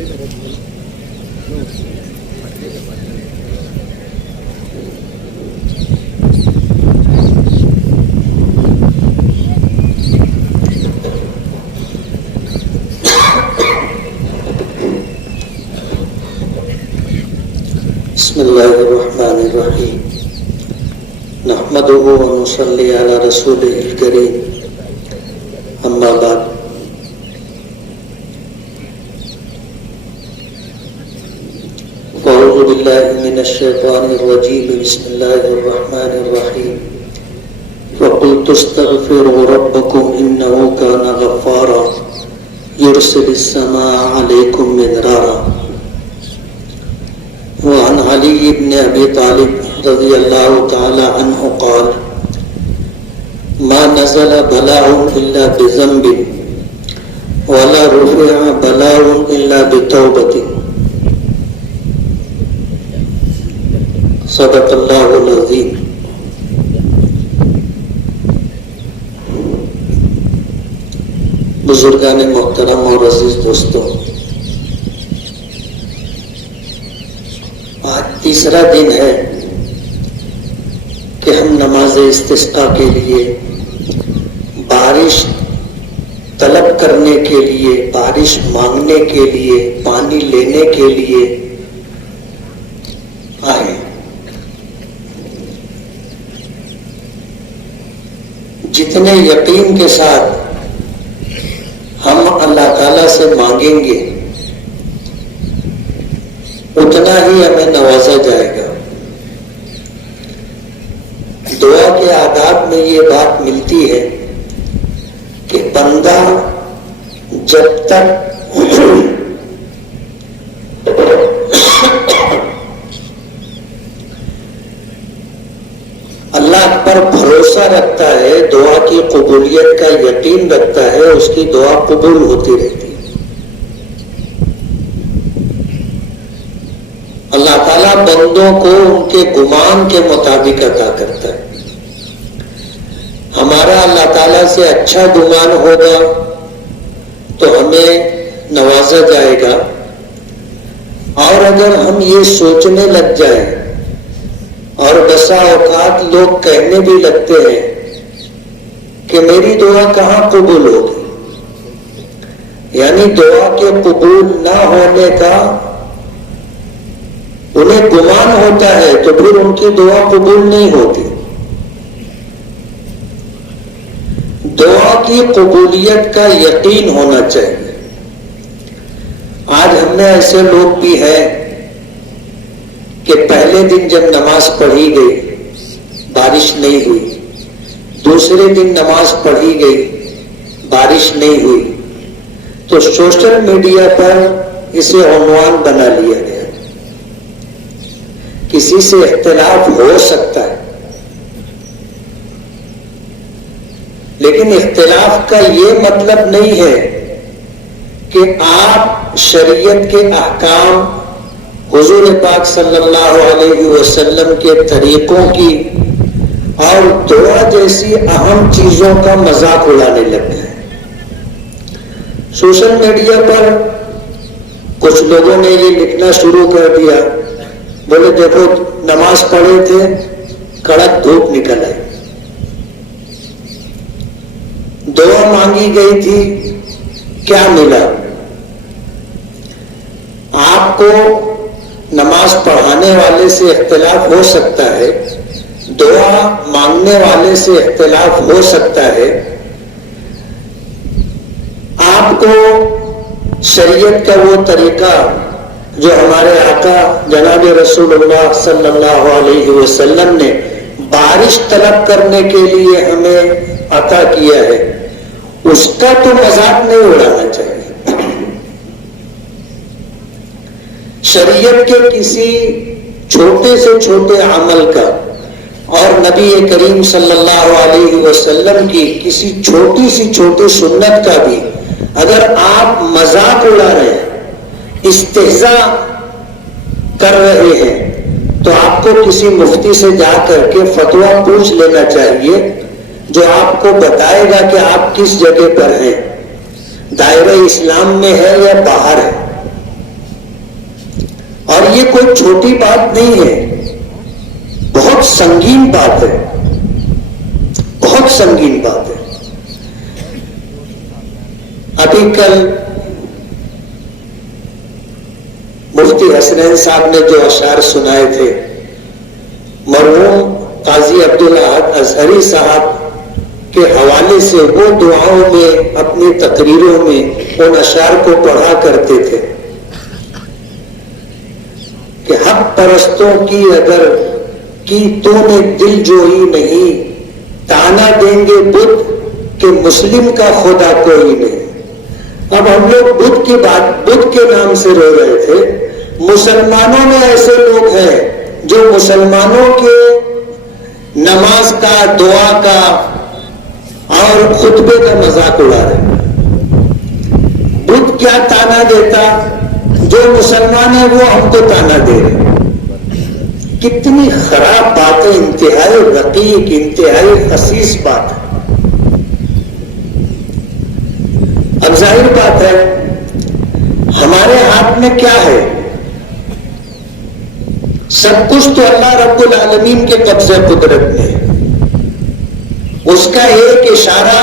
بسم اللہ الرحمن الرحیم نحمدہ ونصلی علی رسولہ الکریم اما بعد اعوذ باللہ من الشیطان الرجیم بسم اللہ الرحمن الرحیم وقلت استغفروا ربکم انہ کان غفارا یرسل السماء علیکم مدرارا وعن علی بن ابی طالب رضی اللہ تعالی عنہ قال ما نزل بلاء الا بذنب ولا رفع بلاء الا بتوبۃ صدق اللہ العظیم۔ بزرگان محترم اور عزیز دوستوں، آج تیسرا دن ہے کہ ہم نماز استسقاء کے لیے بارش طلب کرنے کے لیے، بارش مانگنے کے لیے، پانی لینے کے لیے آئے۔ جتنے یقین کے ساتھ ہم اللہ تعالیٰ سے مانگیں گے اتنا ہی ہمیں نوازا جائے گا۔ دعا کے آداب میں یہ بات ملتی ہے کہ بندہ جب تک اللہ پر بھروسہ رکھتا ہے، دعا کی قبولیت کا یقین رکھتا ہے، اس کی دعا قبول ہوتی رہتی ہے۔ اللہ تعالیٰ بندوں کو ان کے گمان کے مطابق عطا کرتا ہے۔ ہمارا اللہ تعالیٰ سے اچھا گمان ہوگا تو ہمیں نوازا جائے گا، اور اگر ہم یہ سوچنے لگ جائیں، اور بسا اوقات لوگ کہنے بھی لگتے ہیں کہ میری دعا کہاں قبول ہوگی، یعنی دعا کے قبول نہ ہونے کا انہیں گمان ہوتا ہے، تو پھر ان کی دعا قبول نہیں ہوتی۔ دعا کی قبولیت کا یقین ہونا چاہیے۔ آج ہم میں ایسے لوگ بھی ہیں کہ پہلے دن جب نماز پڑھی گئی بارش نہیں ہوئی، دوسرے دن نماز پڑھی گئی بارش نہیں ہوئی، تو سوشل میڈیا پر اسے عنوان بنا لیا گیا۔ کسی سے اختلاف ہو سکتا ہے، لیکن اختلاف کا یہ مطلب نہیں ہے کہ آپ شریعت کے احکام، حضور پاک صلی اللہ علیہ وسلم کے طریقوں کی اور دعا جیسی اہم چیزوں کا مذاق اڑانے لگ گئے۔ سوشل میڈیا پر کچھ لوگوں نے یہ لکھنا شروع کر دیا، بولے دیکھو نماز پڑھے تھے، کڑک دھوپ نکل آئی، دعا مانگی گئی تھی، کیا ملا؟ آپ کو نماز پڑھانے والے سے اختلاف ہو سکتا ہے، دعا مانگنے والے سے اختلاف ہو سکتا ہے، آپ کو شریعت کا وہ طریقہ جو ہمارے آقا جناب رسول اللہ صلی اللہ علیہ وسلم نے بارش طلب کرنے کے لیے ہمیں عطا کیا ہے، اس کا تو مذاق نہیں اڑانا چاہیے۔ شریعت کے کسی چھوٹے سے چھوٹے عمل کا اور نبی کریم صلی اللہ علیہ وسلم کی کسی چھوٹی سی چھوٹی سنت کا بھی اگر آپ مذاق اڑا رہے ہیں، استہزاء کر رہے ہیں، تو آپ کو کسی مفتی سے جا کر کے فتویٰ پوچھ لینا چاہیے، جو آپ کو بتائے گا کہ آپ کس جگہ پر ہیں، دائرہ اسلام میں ہے یا باہر ہے۔ اور یہ کوئی چھوٹی بات نہیں ہے، بہت سنگین بات ہے، بہت سنگین بات ہے۔ ابھی کل مفتی حسنین صاحب نے جو اشعار سنائے تھے، مرحوم قاضی عبدالاحد اظہری صاحب کے حوالے سے وہ دعاؤں میں، اپنی تقریروں میں ان اشعار کو پڑھا کرتے تھے کہ حق پرستوں کی اگر کی تو نے دل جوئی نہیں، تانا دیں گے بدھ کہ مسلم کا خدا کوئی نہیں۔ اب ہم لوگ بدھ کی بات، بدھ کے نام سے رو رہے تھے، مسلمانوں میں ایسے لوگ ہیں جو مسلمانوں کے نماز کا، دعا کا اور خطبے کا مذاق اڑا رہے۔ بدھ کیا تانا دیتا، جو مسلمان ہے وہ ہم کو تانا دے رہے۔ کتنی خراب بات ہے، انتہائی رقیق، انتہائی خسیس بات ہے۔ اب ظاہر بات ہے ہمارے ہاتھ میں کیا ہے؟ سب کچھ تو اللہ رب العالمین کے قبضے قدرت میں ہے۔ اس کا ایک اشارہ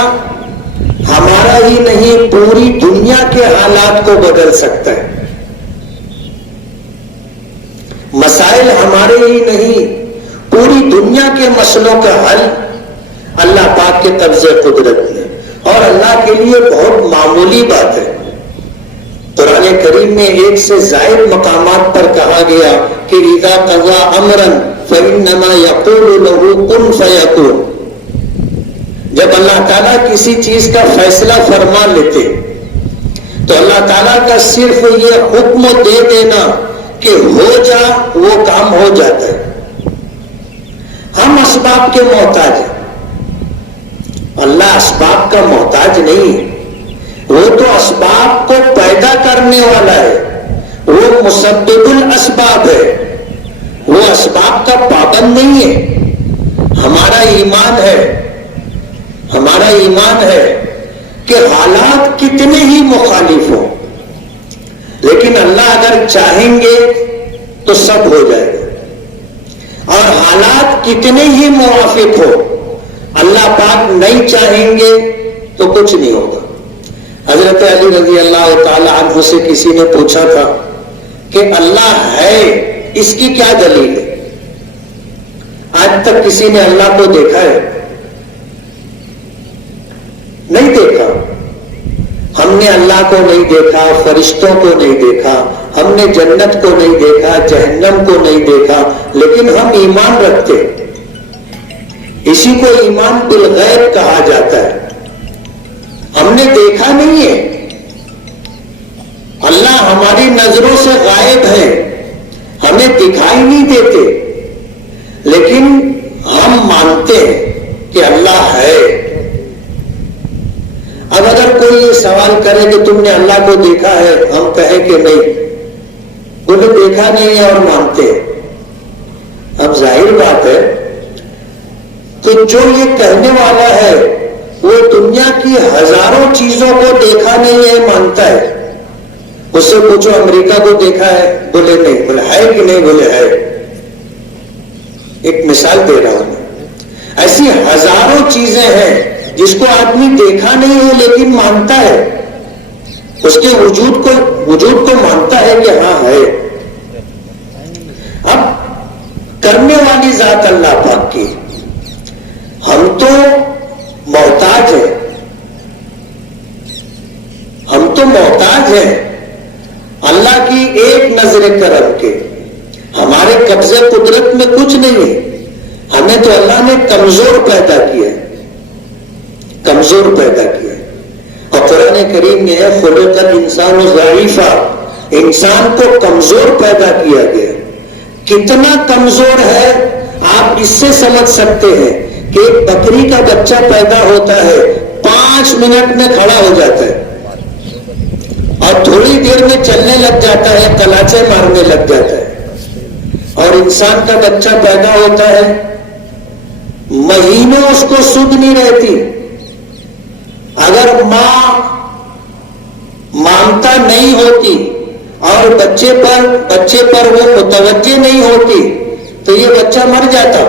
ہمارا ہی نہیں، پوری دنیا کے حالات کو بدل سکتا ہے۔ مسائل ہمارے ہی نہیں، پوری دنیا کے مسئلوں کا حل اللہ پاک کے قبضے قدرت میں، اور اللہ کے لیے بہت معمولی بات ہے۔ قرآن کریم میں ایک سے زائد مقامات پر کہا گیا کہ اذا قضى امرا فانما يقول له كن فيكون۔ جب اللہ تعالیٰ کسی چیز کا فیصلہ فرما لیتے تو اللہ تعالیٰ کا صرف یہ حکم دے دینا کہ ہو جا، وہ کام ہو جاتا ہے۔ ہم اسباب کے محتاج ہیں، اللہ اسباب کا محتاج نہیں ہے۔ وہ تو اسباب کو پیدا کرنے والا ہے، وہ مسبب الاسباب ہے، وہ اسباب کا پابند نہیں ہے۔ ہمارا ایمان ہے، ہمارا ایمان ہے کہ حالات کتنے ہی مخالف ہوں لیکن اللہ اگر چاہیں گے تو سب ہو جائے گا، اور حالات کتنے ہی موافق ہو، اللہ پاک نہیں چاہیں گے تو کچھ نہیں ہوگا۔ حضرت علی رضی اللہ تعالی عنہ سے کسی نے پوچھا تھا کہ اللہ ہے، اس کی کیا دلیل ہے؟ آج تک کسی نے اللہ کو دیکھا ہے؟ نہیں دیکھا۔ ہم نے اللہ کو نہیں دیکھا، فرشتوں کو نہیں دیکھا، ہم نے جنت کو نہیں دیکھا، جہنم کو نہیں دیکھا، لیکن ہم ایمان رکھتے۔ اسی کو ایمان بالغیب کہا جاتا ہے۔ ہم نے دیکھا نہیں ہے، اللہ ہماری نظروں سے غائب ہے، ہمیں دکھائی نہیں دیتے، لیکن ہم مانتے ہیں کہ اللہ ہے۔ اب اگر کوئی یہ سوال کرے کہ تم نے اللہ کو دیکھا ہے، ہم کہیں کہ نہیں، بولے دیکھا نہیں ہے اور مانتے ہیں۔ اب ظاہر بات ہے تو جو یہ کہنے والا ہے وہ دنیا کی ہزاروں چیزوں کو دیکھا نہیں ہے، مانتا ہے۔ اس سے پوچھو امریکہ کو دیکھا ہے؟ بولے نہیں۔ بولے ہے کہ نہیں؟ بولے ہے۔ ایک مثال دے رہا ہوں، ایسی ہزاروں چیزیں ہیں جس کو آدمی دیکھا نہیں ہے لیکن مانتا ہے، اس کے وجود کو مانتا ہے کہ ہاں ہے۔ اب کرنے والی ذات اللہ پاک کی، ہم تو محتاج ہیں، ہم تو محتاج ہیں اللہ کی ایک نظر کرم کے۔ ہمارے قبضے قدرت میں کچھ نہیں ہے، ہمیں تو اللہ نے کمزور پیدا کیا ہے، کمزور پیدا کیا ہے۔ اور قرآن کریم میں ہے خلق الانسان ضعیفا، انسان کو کمزور پیدا کیا گیا۔ کتنا کمزور ہے آپ اس سے سمجھ سکتے ہیں کہ ایک بکری کا بچہ پیدا ہوتا ہے، 5 منٹ میں کھڑا ہو جاتا ہے اور تھوڑی دیر میں چلنے لگ جاتا ہے، کلاچے مارنے لگ جاتا ہے۔ اور انسان کا بچہ پیدا ہوتا ہے، مہینوں اس کو سدھ نہیں رہتی۔ اگر ماں مامتا نہیں ہوتی اور اور بچے پر وہ متوجہ نہیں ہوتی تو یہ بچہ مر جاتا.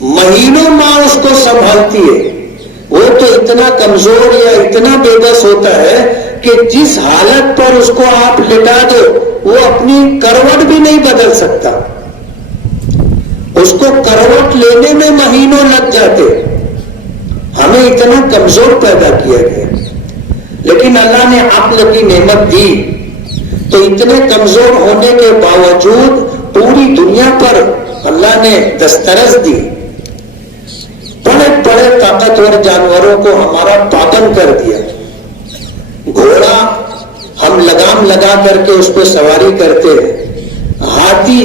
مہینوں ماں اس کو سنبھالتی ہے. وہ تو اتنا کمزور یا اتنا بے بس ہوتا ہے کہ جس حالت پر اس کو آپ لٹا دو وہ اپنی کروٹ بھی نہیں بدل سکتا. اس کو کروٹ لینے میں مہینوں لگ جاتے. ہمیں اتنا کمزور پیدا کیا گیا, لیکن اللہ نے عقل کی نعمت دی تو اتنے کمزور ہونے کے باوجود پوری دنیا پر اللہ نے دسترس دی. بڑے بڑے طاقتور جانوروں کو ہمارا پابند کر دیا. گھوڑا ہم لگام لگا کر کے اس پہ سواری کرتے ہیں. ہاتھی,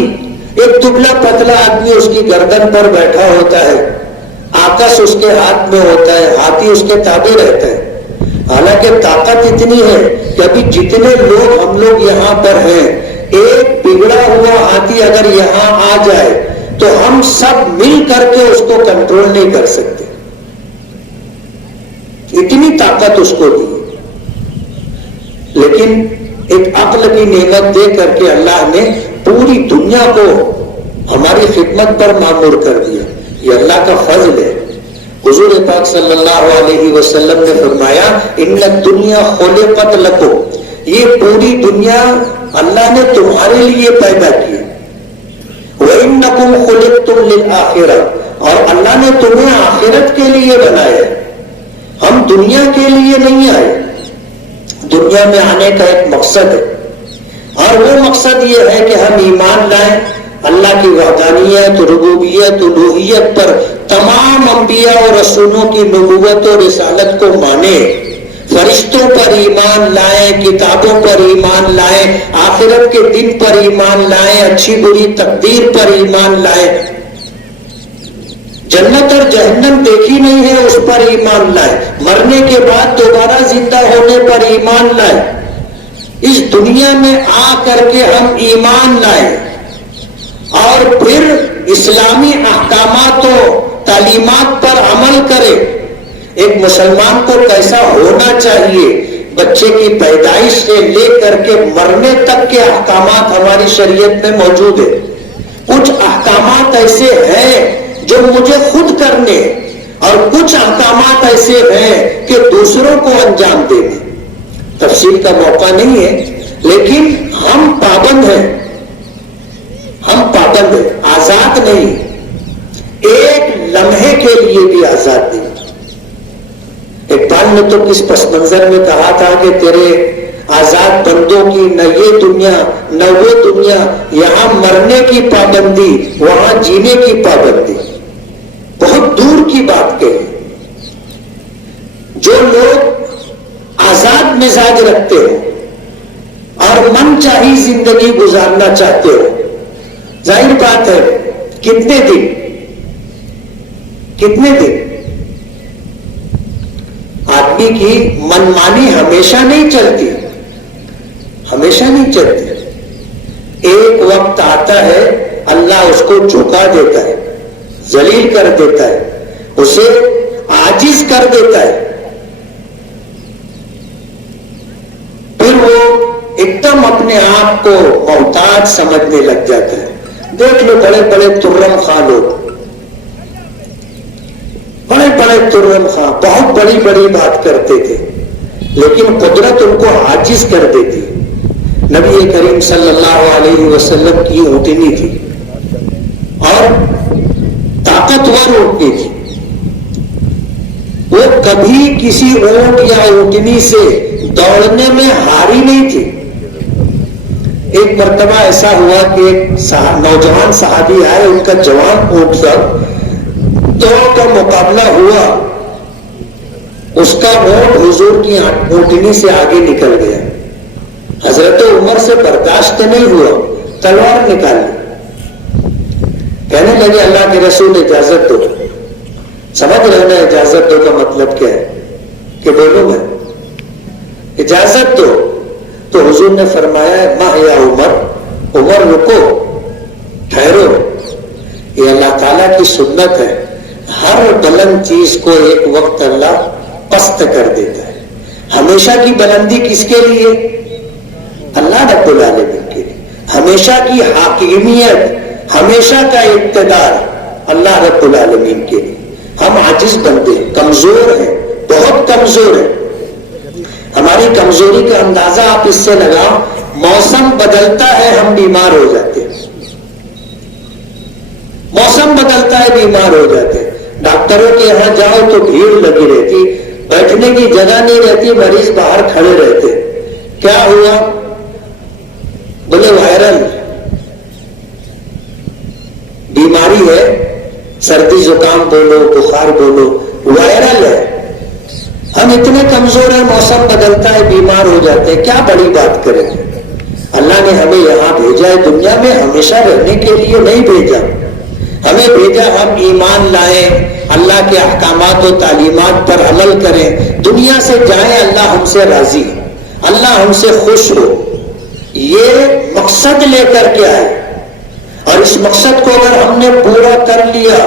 ایک دبلا پتلا آدمی اس کی گردن پر بیٹھا ہوتا ہے, آکش اس کے ہاتھ میں ہوتا ہے, ہاتھی اس کے تابع رہتا ہے. حالانکہ طاقت اتنی ہے کہ ابھی جتنے لوگ ہم لوگ یہاں پر ہیں, ایک بگڑا ہوا ہاتھی اگر یہاں آ جائے تو ہم سب مل کر کے اس کو کنٹرول نہیں کر سکتے. اتنی طاقت اس کو دی. لیکن ایک عقل کی نعمت دے کر کے اللہ نے پوری دنیا کو ہماری خدمت پر مامور کر دیا. یہ اللہ کا فضل ہے. حضور پاک صلی اللہ علیہ وسلم نے فرمایا ان الدنیا خلقت لکم, یہ پوری دنیا اللہ نے تمہارے لیے پیدا کی. وَإِنَّكُمْ خُلِقْتُمْ لِلْآخِرَةِ, اور اللہ نے تمہیں آخرت کے لیے بنایا. ہم دنیا کے لیے نہیں آئے. دنیا میں آنے کا ایک مقصد ہے, اور وہ مقصد یہ ہے کہ ہم ایمان لائیں اللہ کی وحدانیت, ربوبیت, الوہیت پر. تمام انبیاء اور رسولوں کی نبوت اور رسالت کو مانیں, فرشتوں پر ایمان لائیں, کتابوں پر ایمان لائیں, آخرت کے دن پر ایمان لائیں, اچھی بری تقدیر پر ایمان لائیں. جنت اور جہنم دیکھی نہیں ہے اس پر ایمان لائیں, مرنے کے بعد دوبارہ زندہ ہونے پر ایمان لائیں. اس دنیا میں آ کر کے ہم ایمان لائیں اور پھر اسلامی احکامات و تعلیمات پر عمل کریں. ایک مسلمان کو کیسا ہونا چاہیے, بچے کی پیدائش سے لے کر کے مرنے تک کے احکامات ہماری شریعت میں موجود ہے. کچھ احکامات ایسے ہیں جو مجھے خود کرنے, اور کچھ احکامات ایسے ہیں کہ دوسروں کو انجام دینے. تفصیل کا موقع نہیں ہے, لیکن ہم پابند ہیں. ہم پابند ہیں, آزاد نہیں, ایک لمحے کے لیے بھی آزاد نہیں. اقبال نے تو کس پس منظر میں کہا تھا کہ تیرے آزاد بندوں کی نہ یہ دنیا نہ وہ دنیا, یہاں مرنے کی پابندی وہاں جینے کی پابندی. بہت دور کی بات کہی. جو لوگ آزاد مزاج رکھتے ہو اور من چاہی زندگی گزارنا چاہتے ہو, ظاہر بات ہے کتنے دن آدمی کی منمانی ہمیشہ نہیں چلتی. ایک وقت آتا ہے اللہ اس کو جھکا دیتا ہے, ذلیل کر دیتا ہے, اسے عاجز کر دیتا ہے. پھر وہ ایک دم اپنے آپ کو محتاج سمجھنے لگ جاتا ہے. دیکھ لو بڑے بڑے ترم خان لوگ, بڑے بڑے ترم خان بہت بڑی بڑی بات کرتے تھے, لیکن قدرت ان کو عاجز کر دیتی. نبی کریم صلی اللہ علیہ وسلم کی اونٹنی تھی اور طاقتور اونٹنی تھی. وہ کبھی کسی اونٹ یا اونٹنی سے دوڑنے میں ہاری نہیں تھی. ایک مرتبہ ایسا ہوا کہ ایک نوجوان صحابی آئے, ان کا جوان اونٹ تھا, دوڑ کا مقابلہ ہوا, اس کا اونٹ حضور کی اونٹنی سے آگے نکل گیا. حضرت عمر سے برداشت نہیں ہوا, تلوار نکال لی. کہنے لگے اللہ کے رسول اجازت دو. سمجھ رہے نا اجازت دو کا مطلب کیا ہے, کہ بولو میں اجازت دو. تو حضور نے فرمایا ماں یا عمر رکو, ٹھہرو. یہ اللہ تعالیٰ کی سنت ہے, ہر بلند چیز کو ایک وقت اللہ پست کر دیتا ہے. ہمیشہ کی بلندی کس کے لیے؟ اللہ رب العالمین کے لیے. ہمیشہ کی حاکمیت، ہمیشہ کا اقتدار اللہ رب العالمین کے لیے. ہم عاجز بندے، کمزور ہیں، بہت کمزور ہیں. ہماری کمزوری کا اندازہ آپ اس سے لگاؤ، موسم بدلتا ہے ہم بیمار ہو جاتے ہیں. موسم بدلتا ہے بیمار ہو جاتے ہیں. ڈاکٹروں کے یہاں جاؤ تو بھیڑ لگی رہتی، بیٹھنے کی جگہ نہیں رہتی، مریض باہر کھڑے رہتے. کیا ہوا؟ بولے وائرل بیماری ہے، سردی زکام بولو، بخار بولو، وائرل ہے. ہم اتنے کمزور ہیں، موسم بدلتا ہے بیمار ہو جاتے ہیں. کیا بڑی بات کریں؟ اللہ نے ہمیں یہاں بھیجا ہے، دنیا میں ہمیشہ رہنے کے لیے نہیں بھیجا. ہمیں بھیجا ہم ایمان لائیں، اللہ کے احکامات و تعلیمات پر عمل کریں، دنیا سے جائیں اللہ ہم سے راضی، اللہ ہم سے خوش ہو. یہ مقصد لے کر کے آئے، اور اس مقصد کو اگر ہم نے پورا کر لیا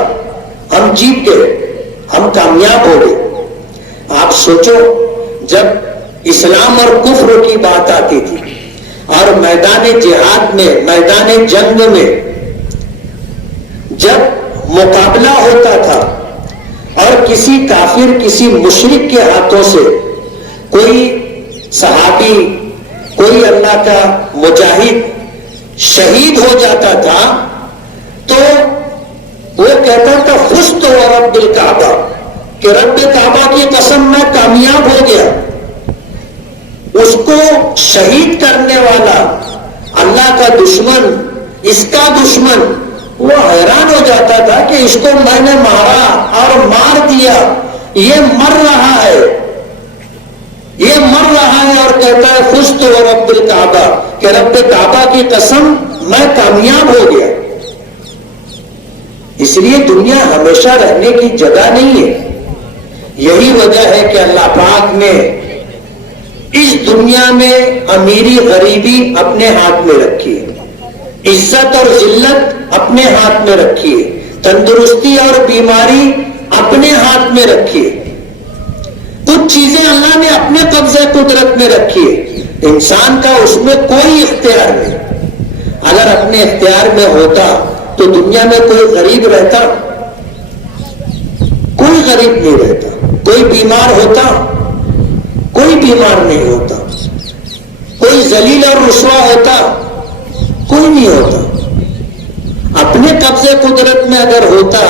ہم جیت گئے، ہم کامیاب ہو گئے. آپ سوچو، جب اسلام اور کفر کی بات آتی تھی اور میدان جہاد میں، میدان جنگ میں جب مقابلہ ہوتا تھا اور کسی کافر، کسی مشرک کے ہاتھوں سے کوئی صحابی، کوئی اللہ کا مجاہد شہید ہو جاتا تھا تو وہ کہتا تھا فزت ورب الکعبہ، کہ رب کعبہ کی قسم میں کامیاب ہو گیا. اس کو شہید کرنے والا اللہ کا دشمن، اس کا دشمن، وہ حیران ہو جاتا تھا کہ اس کو میں نے مارا اور مار دیا، یہ مر رہا ہے، یہ مر رہا ہے اور کہتا ہے فزت ورب الکعبہ، کہ رب کعبہ کی قسم میں کامیاب ہو گیا. اس لیے دنیا ہمیشہ رہنے کی جگہ نہیں ہے. یہی وجہ ہے کہ اللہ پاک نے اس دنیا میں امیری غریبی اپنے ہاتھ میں رکھی ہے، عزت اور ذلت اپنے ہاتھ میں رکھی ہے، تندرستی اور بیماری اپنے ہاتھ میں رکھی ہے. کچھ چیزیں اللہ نے اپنے قبضے قدرت میں رکھی ہے، انسان کا اس میں کوئی اختیار نہیں. اگر اپنے اختیار میں ہوتا تو دنیا میں کوئی غریب رہتا؟ کوئی غریب نہیں رہتا. کوئی بیمار ہوتا؟ کوئی بیمار نہیں ہوتا. کوئی ذلیل اور رسوا ہوتا؟ کوئی نہیں ہوتا. اپنے قبضے قدرت میں اگر ہوتا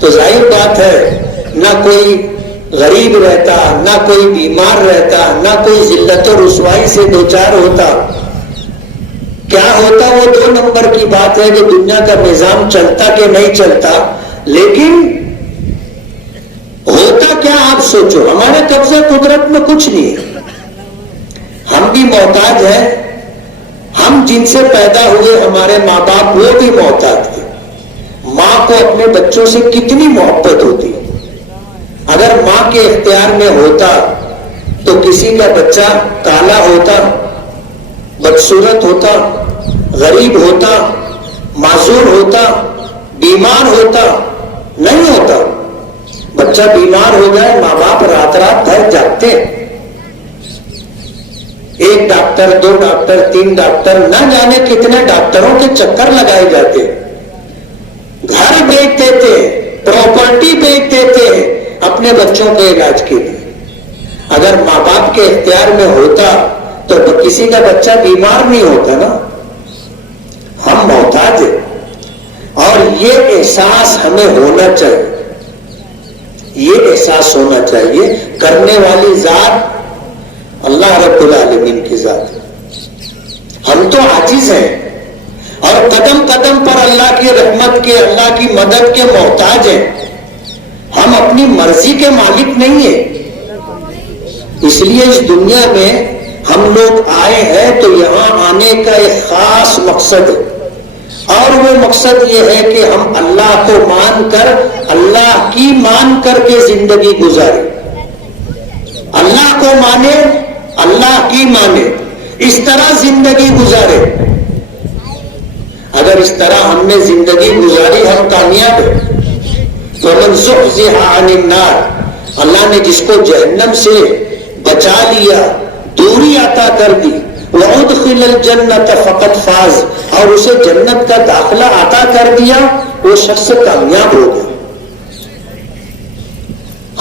تو ظاہر بات ہے نہ کوئی غریب رہتا، نہ کوئی بیمار رہتا، نہ کوئی ذلت و رسوائی سے دوچار ہوتا. کیا ہوتا؟ وہ 2 نمبر کی بات ہے کہ دنیا کا نظام چلتا کہ نہیں چلتا. لیکن ہوتا کیا آپ سوچو، ہمارے قبضے قدرت میں کچھ نہیں ہے. ہم بھی محتاج ہیں. ہم جن سے پیدا ہوئے ہمارے ماں باپ وہ بھی محتاج تھے. ماں کو اپنے بچوں سے کتنی محبت ہوتی. اگر ماں کے اختیار میں ہوتا تو کسی کا بچہ کالا ہوتا، بدصورت ہوتا، غریب ہوتا، معذور ہوتا، بیمار ہوتا؟ نہیں ہوتا. بچہ بیمار ہو جائے ماں باپ رات رات بھر جاگتے. 1 ڈاکٹر، 2 ڈاکٹر، 3 ڈاکٹر، نہ جانے کتنے ڈاکٹروں کے چکر لگائے جاتے. گھر بیچ دیتے، پراپرٹی بیچ دیتے اپنے بچوں کے علاج کے لیے. اگر ماں باپ کے اختیار میں ہوتا تو کسی کا بچہ بیمار نہیں ہوتا نا. ہم محتاج ہیں اور یہ احساس ہمیں ہونا چاہیے. یہ احساس ہونا چاہیے. کرنے والی ذات اللہ رب العالمین کی ذات. ہم تو عاجز ہیں اور قدم قدم پر اللہ کی رحمت کے، اللہ کی مدد کے محتاج ہیں. ہم اپنی مرضی کے مالک نہیں ہیں. اس لیے اس دنیا میں ہم لوگ آئے ہیں تو یہاں آنے کا ایک خاص مقصد ہے، اور وہ مقصد یہ ہے کہ ہم اللہ کو مان کر، اللہ کی مان کر کے زندگی گزارے. اللہ کو مانے، اللہ کی مانے، اس طرح زندگی گزارے. اگر اس طرح ہم نے زندگی گزاری ہم کامیاب ہیں. وَمَنْ زُحْزِحَ عَنِ النَّارِ، اللہ نے جس کو جہنم سے بچا لیا، دوری عطا کر دی، وَأُدْخِلَ الْجَنَّةَ فَقَدْ فَازَ، اور اسے جنت کا داخلہ عطا کر دیا، وہ شخص کامیاب ہو گیا۔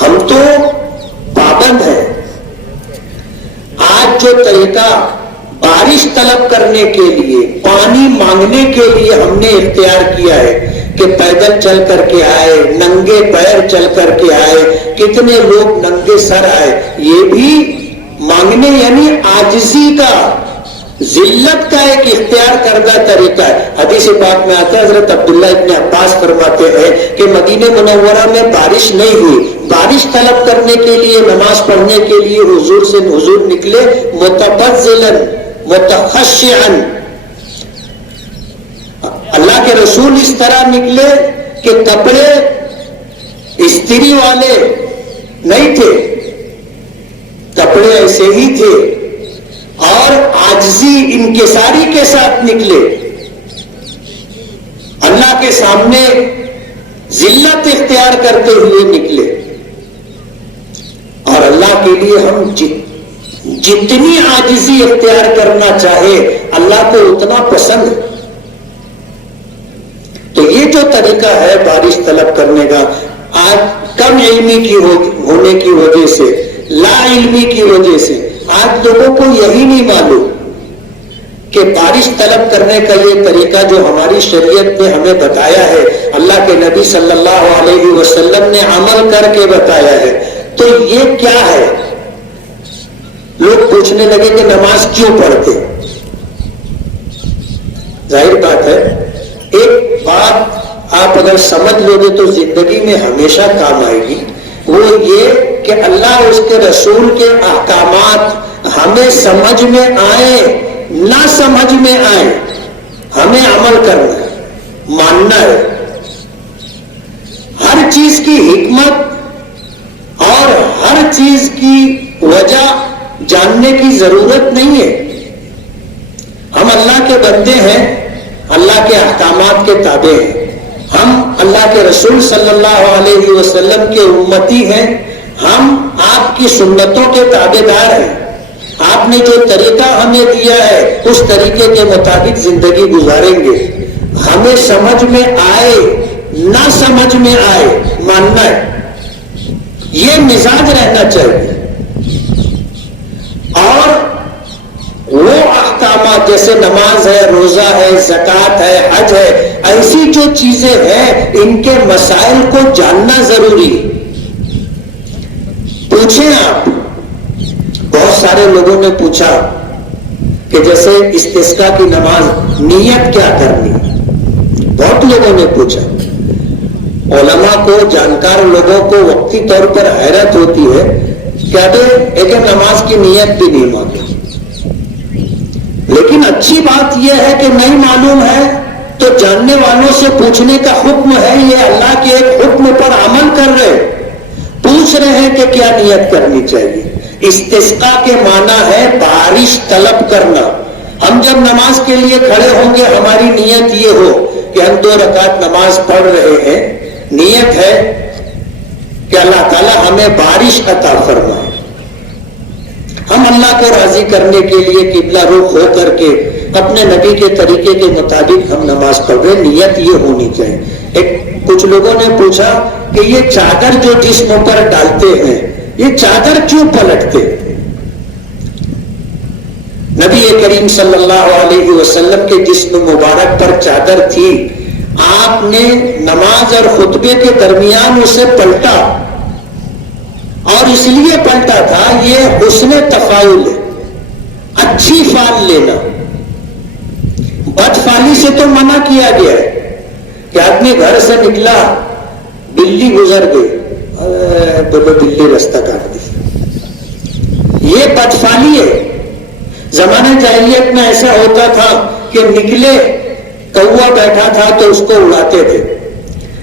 ہم تو پابند ہیں۔ آج جو طریقہ بارش طلب کرنے کے لیے، پانی مانگنے کے لیے ہم نے اختیار کیا ہے کہ پیدل چل کر کے آئے، ننگے پیر چل کر کے آئے، کتنے لوگ ننگے سر آئے، یہ بھی مانگنے یعنی عاجزی کا، ذلت کا ایک اختیار کردہ طریقہ ہے۔ حدیث پاک میں آتا ہے، حضرت عبداللہ ابن عباس فرماتے ہیں کہ مدینہ منورہ میں بارش نہیں ہوئی، بارش طلب کرنے کے لیے، نماز پڑھنے کے لیے حضور نکلے متبذلا متخشعا، اللہ کے رسول اس طرح نکلے کہ کپڑے استری والے نہیں تھے، کپڑے ایسے ہی تھے، اور عاجزی انکساری کے ساتھ نکلے، اللہ کے سامنے ذلت اختیار کرتے ہوئے نکلے۔ اور اللہ کے لیے ہم جتنی عاجزی اختیار کرنا چاہے اللہ کو اتنا پسند ہے۔ تو یہ جو طریقہ ہے بارش طلب کرنے کا، آج کم علمی کی ہونے کی وجہ سے، لا علمی کی وجہ سے آج لوگوں کو یہی نہیں معلوم کہ بارش طلب کرنے کا یہ طریقہ جو ہماری شریعت نے ہمیں بتایا ہے، اللہ کے نبی صلی اللہ علیہ وسلم نے عمل کر کے بتایا ہے، تو یہ کیا ہے؟ لوگ پوچھنے لگے کہ نماز کیوں پڑھتے؟ ظاہر بات ہے، ایک بات آپ اگر سمجھ لو گے تو زندگی میں ہمیشہ کام آئے گی، وہ یہ کہ اللہ اور اس کے رسول کے احکامات ہمیں سمجھ میں آئے نہ سمجھ میں آئے، ہمیں عمل کرنا ہے، ماننا ہے۔ ہر چیز کی حکمت اور ہر چیز کی وجہ جاننے کی ضرورت نہیں ہے۔ ہم اللہ کے بندے ہیں، اللہ کے احکامات کے تابع ہیں، ہم اللہ کے رسول صلی اللہ علیہ وسلم کے امتی ہیں، ہم آپ کی سنتوں کے تابع دار ہیں۔ آپ نے جو طریقہ ہمیں دیا ہے اس طریقے کے مطابق زندگی گزاریں گے، ہمیں سمجھ میں آئے نہ سمجھ میں آئے ماننا ہے، یہ مزاج رہنا چاہیے۔ اور وہ احکامات جیسے نماز ہے، روزہ ہے، زکوٰۃ ہے، حج ہے، ایسی جو چیزیں ہیں ان کے مسائل کو جاننا ضروری ہے۔ پوچھیں آپ، بہت سارے لوگوں نے پوچھا کہ جیسے استسقاء کی نماز نیت کیا کرنی ہے، بہت لوگوں نے پوچھا۔ علماء کو، جانکار لوگوں کو وقتی طور پر حیرت ہوتی ہے کہ ابھی ایک نماز کی نیت بھی نہیں معلوم۔ لیکن اچھی بات یہ ہے کہ نہیں معلوم ہے تو جاننے والوں سے پوچھنے کا حکم ہے، یہ اللہ کے ایک حکم پر عمل کر رہے، پوچھ رہے ہیں کہ کیا نیت کرنی چاہیے۔ استسقاء کے معنی ہے بارش طلب کرنا۔ ہم جب نماز کے لیے کھڑے ہوں گے ہماری نیت یہ ہو کہ ہم 2 رکعت نماز پڑھ رہے ہیں، نیت ہے کہ اللہ تعالیٰ ہمیں بارش عطا فرمائے، ہم اللہ کو راضی کرنے کے لیے قبلہ رخ ہو کر کے اپنے نبی کے طریقے کے مطابق ہم نماز پڑھ رہے، نیت یہ ہونی چاہیے۔ کچھ لوگوں نے پوچھا کہ یہ چادر جو جسم پر ڈالتے ہیں یہ چادر کیوں پلٹتے؟ نبی کریم صلی اللہ علیہ وسلم کے جسم مبارک پر چادر تھی، آپ نے نماز اور خطبے کے درمیان اسے پلٹا، اور اس لیے پلٹا تھا یہ حسن تفاعل ہے، اچھی فال لینا۔ بد فالی سے تو منع کیا گیا ہے کہ آدمی گھر سے نکلا، بلی گزر گئی، بولو بلی رستہ کاٹ دی، یہ بد فالی ہے۔ زمانے جاہلیت میں ایسا ہوتا تھا کہ نکلے، کوا بیٹھا تھا تو اس کو اڑاتے تھے،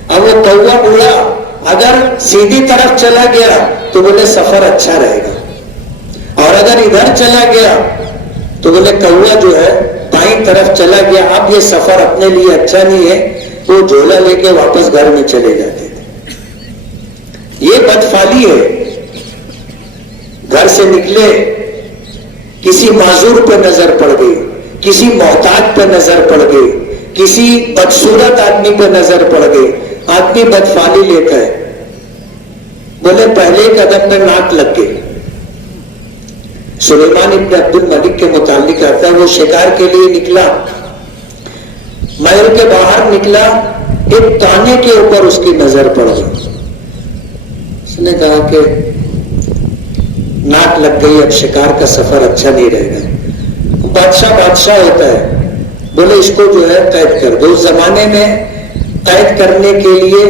اب وہ کوا اڑا، اگر سیدھی طرف چلا گیا تو بولے سفر اچھا رہے گا، اور اگر ادھر چلا گیا تو بولے کوا جو ہے بائیں طرف چلا گیا، اب یہ سفر اپنے لیے اچھا نہیں ہے، وہ جھولا لے کے واپس گھر میں چلے جاتے تھے۔ یہ بدفالی ہے، گھر سے نکلے کسی معذور پہ نظر پڑ گئی، کسی محتاج پہ نظر پڑ گئی، کسی بدصورت آدمی پہ نظر پڑ گئی، آدمی بدفعلی لیتا ہے، بولے پہلے قدم میں ناک لگ گئی۔ سلیمان ابن عبد الملک کے متعلق آتا ہے، وہ شکار کے لیے نکلا، محل کے باہر نکلا، ایک تانے کے اوپر اس کی نظر پڑ گئی، اس نے کہا کہ ناک لگ گئی، اب شکار کا سفر اچھا نہیں رہے گا۔ بادشاہ ہوتا ہے، بولے اس کو جو ہے قید کر دو۔ اس زمانے میں قید کرنے کے لیے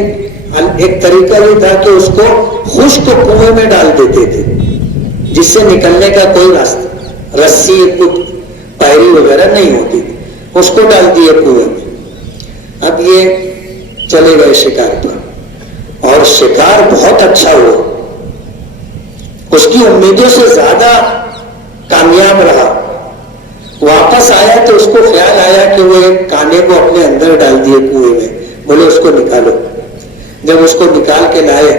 ایک طریقہ یہ تھا کہ اس کو خشک کنویں میں ڈال دیتے تھے جس سے نکلنے کا کوئی راستہ، رسی پائری وغیرہ نہیں ہوتی تھی، اس کو ڈال دیے کنویں میں۔ اب یہ چلے گئے شکار پر، اور شکار بہت اچھا ہوا، اس کی امیدوں سے زیادہ کامیاب رہا۔ واپس آیا تو اس کو خیال آیا کہ وہ ایک کانے کو اپنے اندر ڈال دیے کنویں میں، بولے اس کو نکالو۔ جب اس کو نکال کے لائے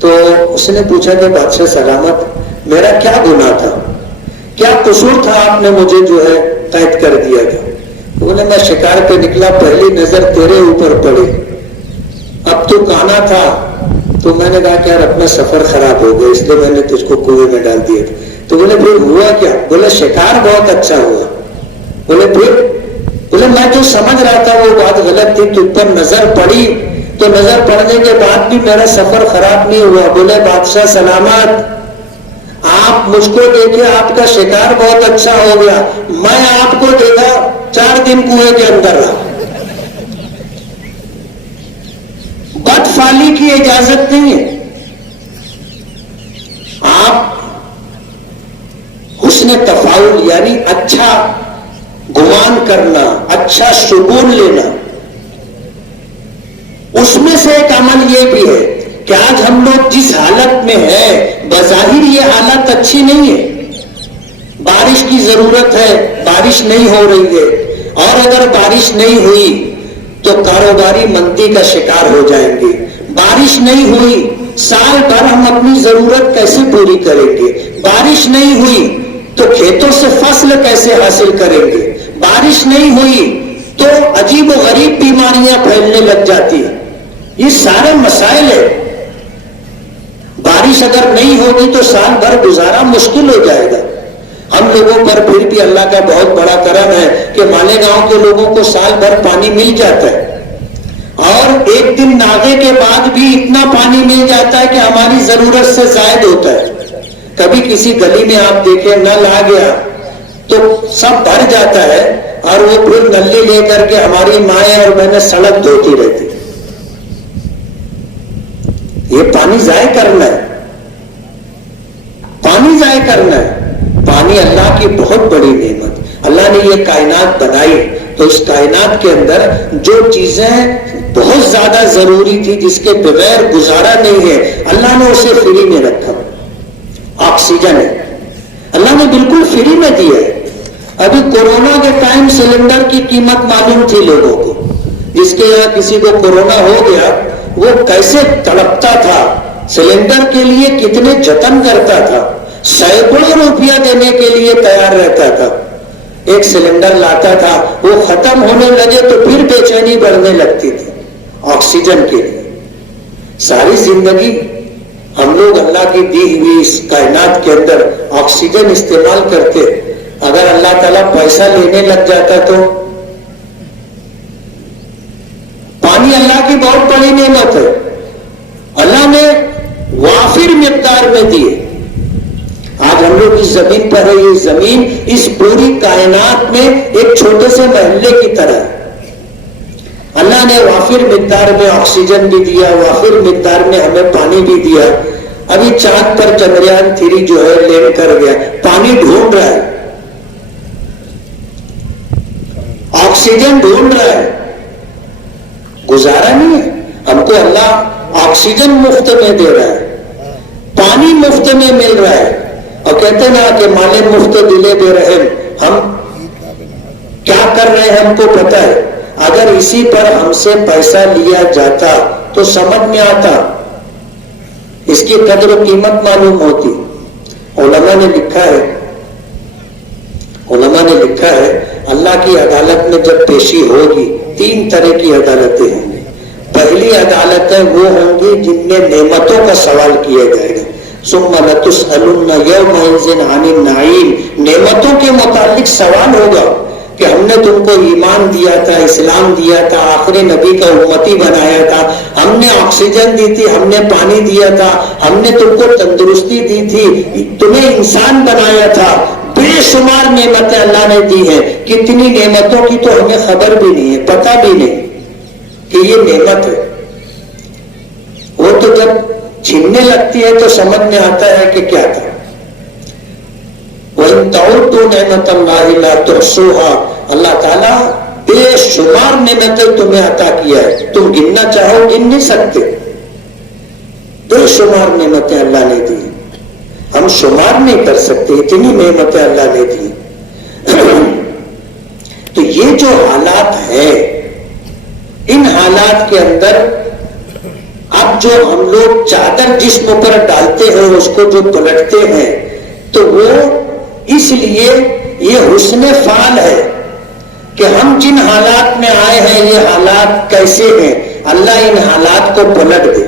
تو اس نے پوچھا کہ بادشاہ سلامت، میرا کیا گناہ تھا، کیا قصور تھا، آپ نے مجھے جو ہے قید کر دیا تھا؟ بولے میں شکار پہ نکلا، پہلی نظر تیرے اوپر پڑی، اب تو کانا تھا تو میں نے کہا کہ یار اپنا سفر خراب ہو گیا، اس لیے میں نے تجھ کو کنویں میں ڈال دیا تھا۔ تو بولے پھر ہوا کیا؟ بولے شکار بہت اچھا ہوا۔ بولے پھر؟ بولے میں جو سمجھ رہا تھا وہ بات غلط تھی، تجھ پر نظر پڑی تو نظر پڑنے کے بعد بھی میرا سفر خراب نہیں ہوا۔ بولے بادشاہ سلامت، آپ مجھ کو دیکھے آپ کا شکار بہت اچھا ہو گیا، میں آپ کو دیکھا 4 دن کنویں کے اندر رہا۔ بدفعلی کی اجازت نہیں ہے، آپ حسن تفاعل یعنی اچھا گمان کرنا، اچھا شگون لینا، اس میں سے ایک عمل یہ بھی ہے کہ آج ہم لوگ جس حالت میں ہیں بظاہر یہ حالت اچھی نہیں ہے، بارش کی ضرورت ہے، بارش نہیں ہو رہی ہے، اور اگر بارش نہیں ہوئی تو کاروباری مندی کا شکار ہو جائیں گے، بارش نہیں ہوئی سال بھر ہم اپنی ضرورت کیسے پوری کریں گے، بارش نہیں ہوئی تو کھیتوں سے فصل کیسے حاصل کریں گے، بارش نہیں ہوئی تو عجیب و غریب بیماریاں پھیلنے لگ جاتی ہیں۔ یہ سارے مسائل ہیں، بارش اگر نہیں ہوگی تو سال بھر گزارا مشکل ہو جائے گا۔ ہم لوگوں پر پھر بھی اللہ کا بہت بڑا کرم ہے کہ مالیگاؤں کے لوگوں کو سال بھر پانی مل جاتا ہے، اور ایک دن ناغے کے بعد بھی اتنا پانی مل جاتا ہے کہ ہماری ضرورت سے زائد ہوتا ہے۔ کبھی کسی گلی میں آپ دیکھیں نل آ گیا تو سب بھر جاتا ہے، اور وہ پھر نلی لے کر کے ہماری مائیں اور بہنیں سڑک دھوتی رہتی۔ یہ پانی ضائع کرنا ہے، پانی ضائع کرنا ہے۔ پانی اللہ کی بہت بڑی نعمت، اللہ نے یہ کائنات بنائی تو اس کائنات کے اندر جو چیزیں بہت زیادہ ضروری تھی جس کے بغیر گزارا نہیں ہے، اللہ نے اسے فری میں رکھا۔ آکسیجن ہے، اللہ نے بالکل فری میں دیا ہے۔ ابھی کورونا کے ٹائم سلنڈر کی قیمت معلوم تھی لوگوں کو، جس کے یہاں کسی کو کورونا ہو گیا وہ کیسے تڑپتا تھا، سلنڈر کے لیے کتنے جتن کرتا تھا، سینکڑوں روپیہ دینے کے لیے تیار رہتا تھا۔ ایک سلنڈر لاتا تھا، وہ ختم ہونے لگے تو پھر بے چینی بڑھنے لگتی تھی آکسیجن کے لیے۔ ساری زندگی ہم لوگ اللہ کی دی ہوئی اس کائنات کے اندر آکسیجن استعمال کرتے، اگر اللہ تعالیٰ پیسہ لینے لگ جاتا تو؟ پانی اللہ کی بہت بڑی نعمت ہے، اللہ نے وافر مقدار میں دیے۔ آج ہم لوگ اس زمین پر ہے، یہ زمین اس پوری کائنات میں ایک چھوٹے سے محلے کی طرح ہے۔ اللہ نے وافر مقدار میں آکسیجن بھی دیا، وافر مقدار میں ہمیں پانی بھی دیا۔ ابھی چاند پر چندریان 3 جو ہے لینڈ کر گیا، پانی ڈھونڈ رہا ہے، آکسیجن ڈھونڈ رہا ہے، گزارا نہیں ہے۔ ہم کو اللہ آکسیجن مفت میں دے رہا ہے، پانی مفت میں مل رہا ہے، اور کہتے نا کہ مالے مفت دلے بے رحم۔ ہم کیا کر رہے ہیں ہم کو پتا ہے، اگر اسی پر ہم سے پیسہ لیا جاتا تو سمجھ میں آتا، اس کی قدر و قیمت معلوم ہوتی۔ علماء نے لکھا ہے نے لکھا ہے اللہ کی عدالت میں جب پیشی ہوگی 3 طرح کی عدالتیں ہوں گی. پہلی عدالتیں وہ ہوں گی جن میں نعمتوں کا سوال کیا جائے گا. ثم لتسألن یومئذ عن النعیم، نعمتوں کے متعلق سوال ہوگا کہ ہم نے تم کو ایمان دیا تھا، اسلام دیا تھا، آخری نبی کا امتی بنایا تھا، ہم نے آکسیجن دی تھی، ہم نے پانی دیا تھا، ہم نے تم کو تندرستی دی تھی، تمہیں انسان بنایا تھا. بے شمار نعمتیں اللہ نے دی ہیں. کتنی نعمتوں کی تو ہمیں خبر بھی نہیں ہے، پتہ بھی نہیں کہ یہ نعمت ہے. وہ تو جب چھیننے لگتی ہے تو سمجھ میں آتا ہے کہ کیا تھا. وَإِن تَعُدُّوا نِعْمَتَ اللَّهِ لَا تُحْصُوهَا، اللہ تعالیٰ بے شمار نعمتیں تمہیں عطا کیا ہے، تم گننا چاہو گن نہیں سکتے. بے شمار نعمتیں اللہ نے دی، ہم شمار نہیں کر سکتے، اتنی نعمتیں اللہ نے دی. تو یہ جو حالات ہیں، ان حالات کے اندر اب جو ہم لوگ چادر جسم پر ڈالتے ہیں اس کو جو پلٹتے ہیں، تو وہ اس لیے یہ حسن فعل ہے کہ ہم جن حالات میں آئے ہیں یہ حالات کیسے ہیں، اللہ ان حالات کو پلٹ دے،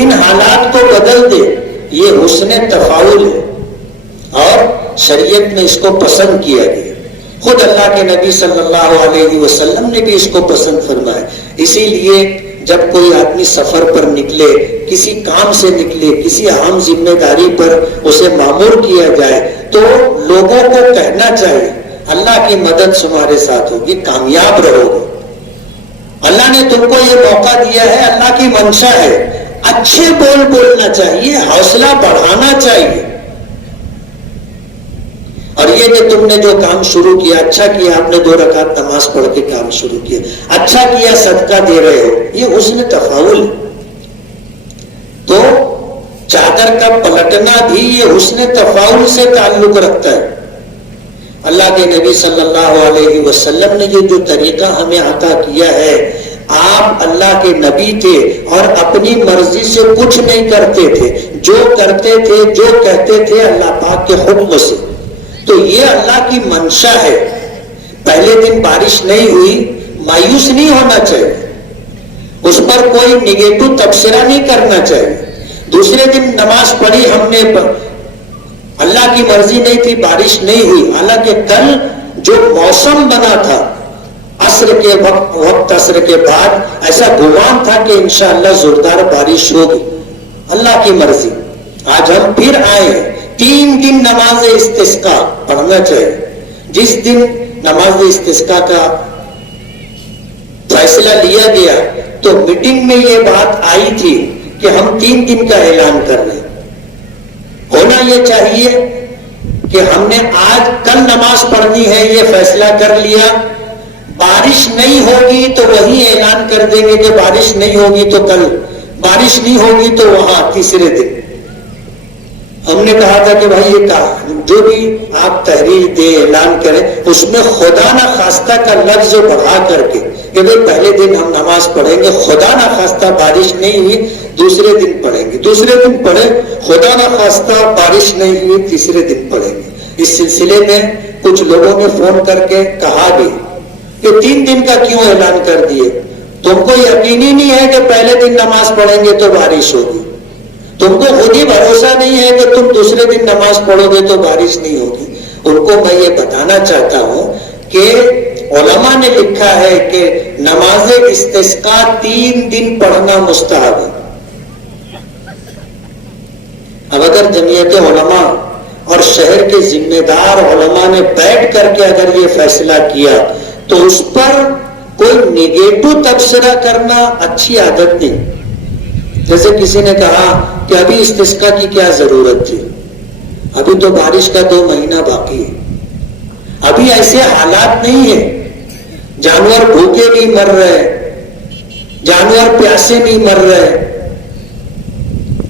ان حالات کو بدل دے. یہ حسن تفاعل ہے اور شریعت میں اس کو پسند کیا گیا. خود اللہ کے نبی صلی اللہ علیہ وسلم نے بھی اس کو پسند فرمایا. اسی لیے جب کوئی آدمی سفر پر نکلے، کسی کام سے نکلے، کسی اہم ذمہ داری پر اسے مامور کیا جائے تو لوگوں کو کہنا چاہیے اللہ کی مدد تمہارے ساتھ ہوگی، کامیاب رہو گے. اللہ نے تم کو یہ موقع دیا ہے، اللہ کی منشا ہے. اچھے بول بولنا چاہیے، حوصلہ بڑھانا چاہیے. اور یہ کہ تم نے جو کام شروع کیا اچھا کیا، آپ نے 2 رکعت نماز پڑھ کے کام شروع کیا، اچھا کیا، صدقہ دے رہے ہو، یہ حسن تفاعل ہے. تو چادر کا پلٹنا بھی یہ حسن تفاعل سے تعلق رکھتا ہے. اللہ کے نبی صلی اللہ علیہ وسلم نے یہ جو طریقہ ہمیں عطا کیا ہے، آپ اللہ کے نبی تھے اور اپنی مرضی سے کچھ نہیں کرتے تھے، جو کرتے تھے، جو کہتے تھے اللہ پاک کے حکم سے. تو یہ اللہ کی منشا ہے. پہلے دن بارش نہیں ہوئی، مایوس نہیں ہونا چاہیے، اس پر کوئی نگیٹو تبصرہ نہیں کرنا چاہیے. دوسرے دن نماز پڑھی ہم نے، اللہ کی مرضی نہیں تھی، بارش نہیں ہوئی، حالانکہ کل جو موسم بنا تھا عصر کے وقت عصر کے بعد ایسا گمان تھا کہ انشاءاللہ زوردار بارش ہوگی، اللہ کی مرضی. آج ہم پھر آئے ہیں. 3 دن نماز استسقاء پڑھنا چاہیے. جس دن نماز استسقاء کا فیصلہ لیا گیا تو میٹنگ میں یہ بات آئی تھی کہ ہم 3 دن کا اعلان کر رہے ہیں. ہونا یہ چاہیے کہ ہم نے آج کل نماز پڑھنی ہے، یہ فیصلہ کر لیا. بارش نہیں ہوگی تو وہی اعلان کر دیں گے کہ بارش نہیں ہوگی تو کل، بارش نہیں ہوگی تو وہاں تیسرے دن. ہم نے کہا تھا کہ بھائی یہ جو بھی آپ تحریر دیں، اعلان کریں، اس میں خدا نہ خواستہ کا لفظ بڑھا کر کے کہ بھائی پہلے دن ہم نماز پڑھیں گے، خدا نہ خواستہ بارش نہیں ہوئی دوسرے دن پڑھیں گے، دوسرے دن پڑھیں، خدا نہ خواستہ بارش نہیں ہوئی تیسرے دن پڑھیں گے. اس سلسلے میں کچھ لوگوں نے فون کر کے کہا بھی کہ 3 دن کا کیوں اعلان کر دیے؟ تم کو یقین ہی نہیں ہے کہ پہلے دن نماز پڑھیں گے تو بارش ہوگی؟ تم کو خود ہی بھروسہ نہیں ہے کہ تم دوسرے دن نماز پڑھو گے تو بارش نہیں ہوگی؟ ان کو میں یہ بتانا چاہتا ہوں کہ علماء نے لکھا ہے کہ نماز استسقاء 3 دن پڑھنا مستحب ہے. اب اگر جمعیت علماء اور شہر کے ذمہ دار علماء نے بیٹھ کر کے اگر یہ فیصلہ کیا تو اس پر کوئی نگیٹو تبصرہ کرنا اچھی عادت نہیں. جیسے کسی نے کہا کہ ابھی استسقاء کی کیا ضرورت تھی، ابھی تو بارش کا 2 مہینہ باقی ہے، ابھی ایسے حالات نہیں ہیں. جانور بھوکے نہیں مر رہے، جانور پیاسے نہیں مر رہے،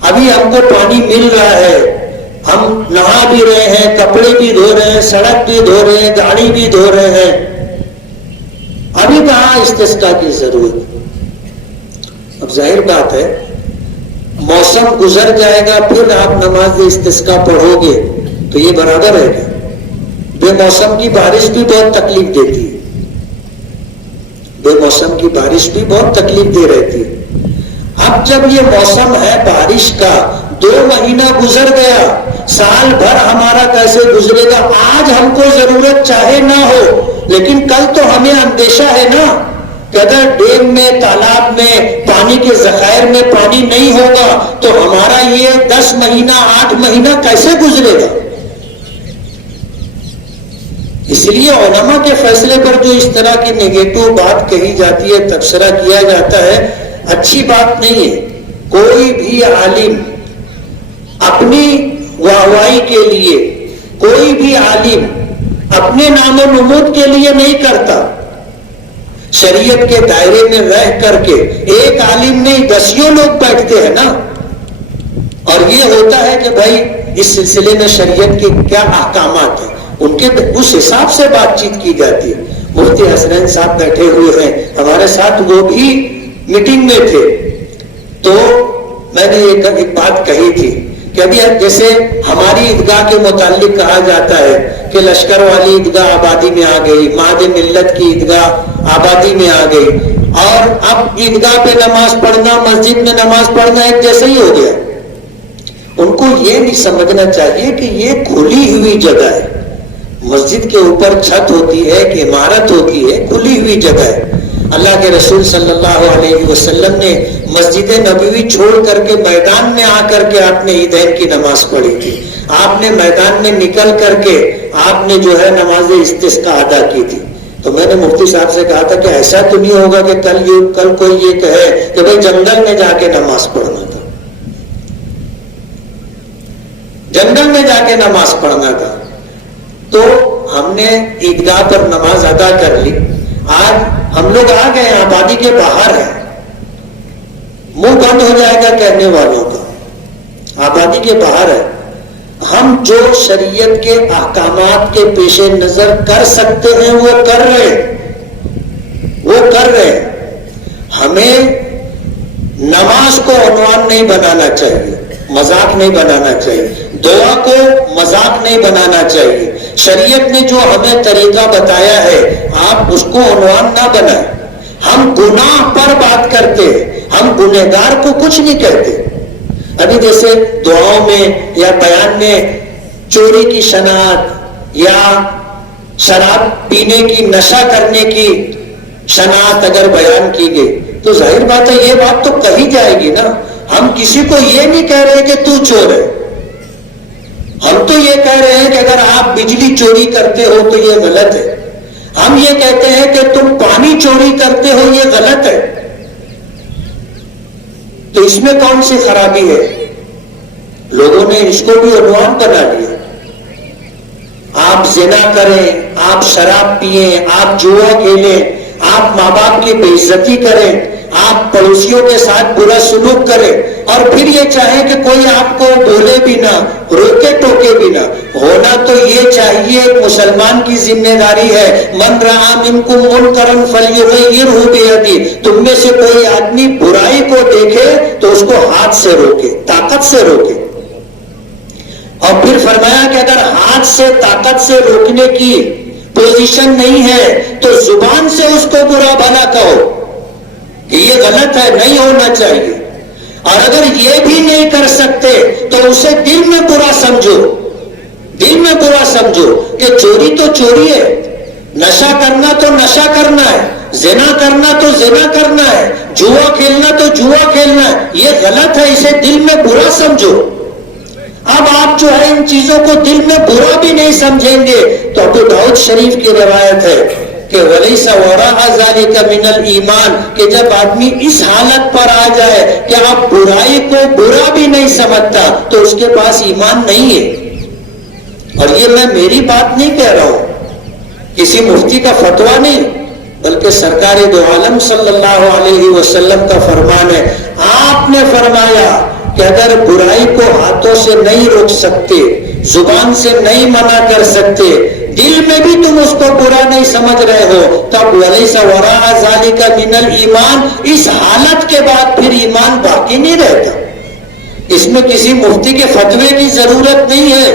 ابھی ہم کو پانی مل رہا ہے، ہم نہا بھی رہے ہیں، کپڑے بھی دھو رہے ہیں، سڑک بھی دھو رہے ہیں، گاڑی بھی دھو رہے ہیں. ابھی کہاں استسقاء کی ضرورت؟ اب ظاہر بات ہے موسم گزر جائے گا پھر آپ نماز استسقاء پڑھو گے تو یہ برابر ہے گا؟ بے موسم کی بارش بھی بہت تکلیف دیتی ہے، بے موسم کی بارش بھی بہت تکلیف دے رہتی ہے۔ اب جب یہ موسم ہے بارش کا، 2 مہینہ گزر گیا، سال بھر ہمارا کیسے گزرے گا؟ آج ہم کو ضرورت چاہے نہ ہو، لیکن کل تو ہمیں اندیشہ ہے نا کہ اگر ڈیم میں، تالاب میں، پانی کے ذخائر میں پانی نہیں ہوگا تو ہمارا یہ 10 مہینہ 8 مہینہ کیسے گزرے گا؟ اس لیے علماء کے فیصلے پر جو اس طرح کی نیگیٹو بات کہی جاتی ہے، تبصرہ کیا جاتا ہے، اچھی بات نہیں ہے۔ کوئی بھی عالم اپنی واہوائی کے لیے، کوئی بھی عالم اپنے نام و نمود کے لیے نہیں کرتا۔ شریعت کے دائرے میں رہ کر کے ایک عالم نہیں 10 لوگ بیٹھتے ہیں نا، اور یہ ہوتا ہے کہ بھائی اس سلسلے میں شریعت کے کیا احکامات ہیں، ان کے اس حساب سے بات چیت کی جاتی ہے۔ مفتی حسنین صاحب بیٹھے ہوئے ہیں ہمارے ساتھ، وہ بھی میٹنگ میں تھے، تو میں نے ایک بات کہی تھی کہ ابھی جیسے ہماری عیدگاہ کے متعلق کہا جاتا ہے کہ لشکر والی عیدگاہ آبادی میں آ گئی، مہد ملت کی عیدگاہ آبادی میں آ گئی، اور اب عیدگاہ پہ نماز پڑھنا، مسجد میں نماز پڑھنا ایک جیسا ہی ہو گیا۔ ان کو یہ نہیں سمجھنا چاہیے کہ یہ کھلی ہوئی جگہ ہے، مسجد کے اوپر چھت ہوتی ہے کہ عمارت ہوتی ہے، کھلی ہوئی جگہ ہے۔ اللہ کے رسول صلی اللہ علیہ وسلم نے مسجد نبوی چھوڑ کر کے میدان میں آ کر کے آپ نے عیدین کی نماز پڑھی تھی۔ آپ نے میدان میں نکل کر کے آپ نے جو ہے نماز استسقاء ادا کی تھی۔ تو میں نے مفتی صاحب سے کہا تھا کہ ایسا تو نہیں ہوگا کہ کل کوئی یہ کہے کہ بھائی جنگل میں جا کے نماز پڑھنا تھا، جنگل میں جا کے نماز پڑھنا تھا۔ تو ہم نے عیدگاہ پر نماز ادا کر لی۔ آج ہم لوگ آ گئے، آبادی کے باہر ہیں، منہ بند ہو جائے گا کہنے والوں کا، آبادی کے باہر ہے۔ ہم جو شریعت کے احکامات کے پیش نظر کر سکتے ہیں وہ کر رہے ہیں۔ ہمیں نماز کو عنوان نہیں بنانا چاہیے، مذاق نہیں بنانا چاہیے، دعا کو مذاق نہیں بنانا چاہیے۔ شریعت نے جو ہمیں طریقہ بتایا ہے آپ اس کو عنوان نہ بنائیں۔ ہم گناہ پر بات کرتے ہیں، ہم گنہگار کو کچھ نہیں کہتے۔ ابھی جیسے دعاؤں میں یا بیان میں چوری کی شناعت یا شراب پینے کی، نشہ کرنے کی شناعت اگر بیان کی گئی تو ظاہر بات ہے یہ بات تو کہی جائے گی نا۔ ہم کسی کو یہ نہیں کہہ رہے کہ تو چور ہے، ہم تو یہ کہہ رہے ہیں کہ اگر آپ بجلی چوری کرتے ہو تو یہ غلط ہے۔ ہم یہ کہتے ہیں کہ تم پانی چوری کرتے ہو، یہ غلط ہے۔ تو اس میں کون سی خرابی ہے؟ لوگوں نے اس کو بھی عنوان بنا لیا۔ آپ زنا کریں، آپ شراب پیئیں، آپ جوا کھیلیں، آپ ماں باپ کی بے عزتی کریں، آپ پڑوسیوں کے ساتھ برا سلوک کریں، اور پھر یہ چاہیں کہ کوئی آپ کو بولے بھی نہ، روکے ٹوکے بھی نہ۔ ہونا تو یہ چاہیے، ایک مسلمان کی ذمہ داری ہے، من رأى منکم منکرا فلیغیرہ بیدہ، تم میں سے کوئی آدمی برائی کو دیکھے تو اس کو ہاتھ سے روکے، طاقت سے روکے۔ اور پھر فرمایا کہ اگر ہاتھ سے، طاقت سے روکنے کی پوزیشن نہیں ہے تو زبان سے اس کو برا بھلا کہو کہ یہ غلط ہے، نہیں ہونا چاہیے۔ اور اگر یہ بھی نہیں کر سکتے تو اسے دل میں برا سمجھو، دل میں برا سمجھو کہ چوری تو چوری ہے، نشہ کرنا تو نشہ کرنا ہے، زنا کرنا تو زنا کرنا ہے، جوا کھیلنا تو جوا کھیلنا ہے، یہ غلط ہے، اسے دل میں برا سمجھو۔ اب آپ جو ہے ان چیزوں کو دل میں برا بھی نہیں سمجھیں گے تو ابو داؤد شریف کی روایت ہے کہ وَلَيْسَ وَرَاءَ ذَلِكَ مِنَ الْإِيمَانِ، کہ جب آدمی اس حالت پر آ جائے کہ آپ برائی کو برا بھی نہیں سمجھتا تو اس کے پاس ایمان نہیں ہے۔ اور یہ میں میری بات نہیں کہہ رہا ہوں، کسی مفتی کا فتویٰ نہیں، بلکہ سرکار دو عالم صلی اللہ علیہ وسلم کا فرمان ہے۔ آپ نے فرمایا کہ اگر برائی کو ہاتھوں سے نہیں روک سکتے، زبان سے نہیں منع کر سکتے، دل میں بھی تم اس کو برا نہیں سمجھ رہے ہو، تب وَلَيْسَ وَرَاءَ ذَلِكَ مِنَ الْإِيمَانِ، اس حالت کے بعد پھر ایمان باقی نہیں رہتا۔ اس میں کسی مفتی کے فتوے کی ضرورت نہیں ہے۔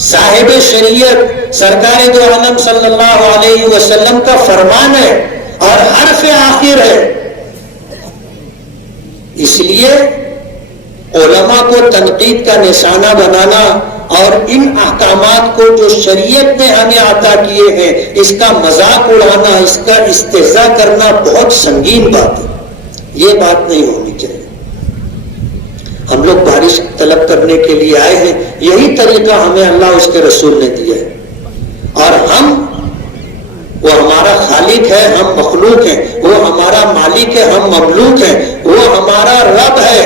صاحب شریعت سرکار دو عالم صلی اللہ علیہ وسلم کا فرمان ہے اور حرف آخر ہے. اس لیے علماء کو تنقید کا نشانہ بنانا اور ان احکامات کو جو شریعت نے ہمیں عطا کیے ہیں اس کا مذاق اڑانا، اس کا استہزاء کرنا بہت سنگین بات ہے. یہ بات نہیں ہونی چاہیے. ہم لوگ بارش طلب کرنے کے لیے آئے ہیں، یہی طریقہ ہمیں اللہ اس کے رسول نے دیا ہے. اور وہ ہمارا خالق ہے، ہم مخلوق ہیں. وہ ہمارا مالک ہے، ہم مملوک ہیں. وہ ہمارا رب ہے